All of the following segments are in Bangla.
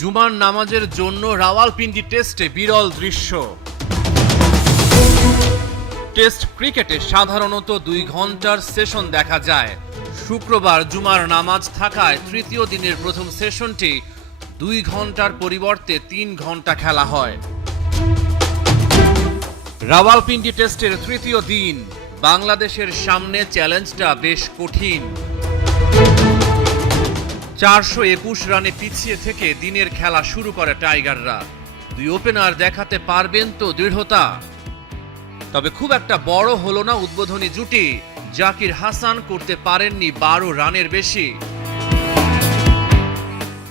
জুমার নামাজের জন্য রাওয়ালপিন্ডি টেস্টে বিরল দৃশ্য। টেস্ট ক্রিকেটে সাধারণত 2 ঘন্টার সেশন দেখা যায়। শুক্রবার জুমার নামাজ থাকায় তৃতীয় দিনের প্রথম সেশনটি 2 ঘন্টার পরিবর্তে 3 ঘন্টা খেলা হয়। রাওয়ালপিন্ডি টেস্টের তৃতীয় দিন, বাংলাদেশের সামনে চ্যালেঞ্জটা বেশ কঠিন। 421 রানে পিছিয়ে থেকে দিনের খেলা শুরু করে টাইগাররা। 2 ওপেনার দেখাতে পারবেন তো দৃঢ়তা? তবে খুব একটা বড় হলো না উদ্বোধনী জুটি। জাকির হাসান করতে পারেননি 12 রানের বেশি।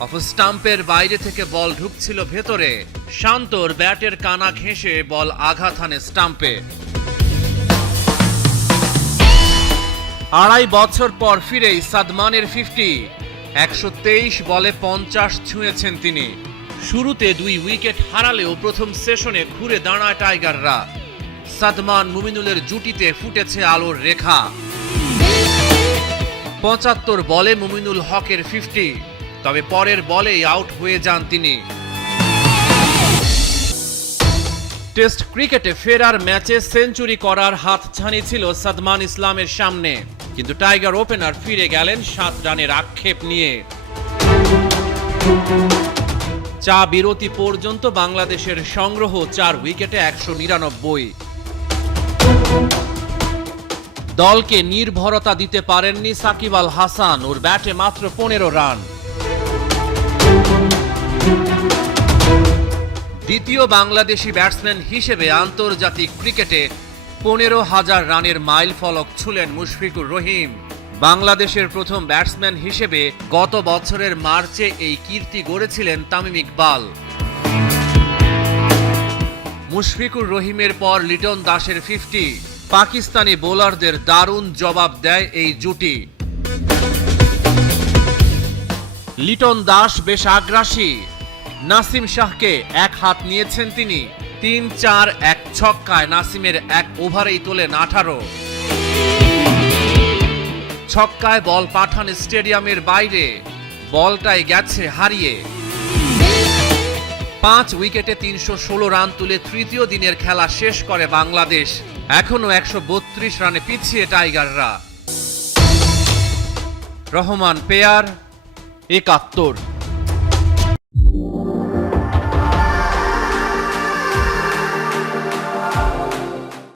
অফ স্টাম্পের বাইরে থেকে বল ঢুকছিল ভেতরে, শান্তর ব্যাটের কানা ঘেঁষে বল আঘাত হানে স্টাম্পে। 2.5 বছর পর ফিরেই সাদমানের 50, 123 বলে 50 ছুঁয়েছেন তিনি। শুরুতে 2 উইকেট হারালেও প্রথম সেশনে ঘুরে দাঁড়ায় টাইগাররা। সাদমান মুমিনুলের জুটিতে ফুটেছে আলোর রেখা। 75 বলে মুমিনুল হকের 50, তবে পরের বলেই আউট হয়ে যান তিনি। টেস্ট ক্রিকেটে ফেরার ম্যাচে সেঞ্চুরি করার হাতছানি ছিল সাদমান ইসলামের সামনে, কিন্তু টাইগার ওপেনার ফিরে গেলেন 7 রানের আক্ষেপ নিয়ে। চা বিরতি পর্যন্ত বাংলাদেশের সংগ্রহ 4 উইকেটে 199। দলকে নির্ভরতা দিতে পারেননি সাকিব আল হাসান, ওর ব্যাটে মাত্র 15 রান। দ্বিতীয় বাংলাদেশি ব্যাটসম্যান হিসেবে আন্তর্জাতিক ক্রিকেটে 15,000 রানের মাইল ফলক ছুঁলেন মুশফিকুর রহিম। বাংলাদেশের প্রথম ব্যাটসম্যান হিসেবে গত বছরের মার্চে এই কীর্তি গড়েছিলেন তামিম ইকবাল। মুশফিকুর রহিমের পর লিটন দাসের 50, পাকিস্তানি বোলারদের দারুণ জবাব দেয় এই জুটি। লিটন দাস বেশ আগ্রাসী, নাসিম শাহকে এক হাত নিয়েছেন তিনি। 3-4-1 ছক্কায় নাসিমের 1 ওভারেই তোলেন 18। ছক্কায় বল পাঠান স্টেডিয়ামের বাইরে, বলটাই গেছে হারিয়ে। 5 উইকেটে 316 রান তুলে তৃতীয় দিনের খেলা শেষ করে বাংলাদেশ। এখনো 132 রানে পিছিয়ে টাইগাররা। রহমান পেয়ার, 71।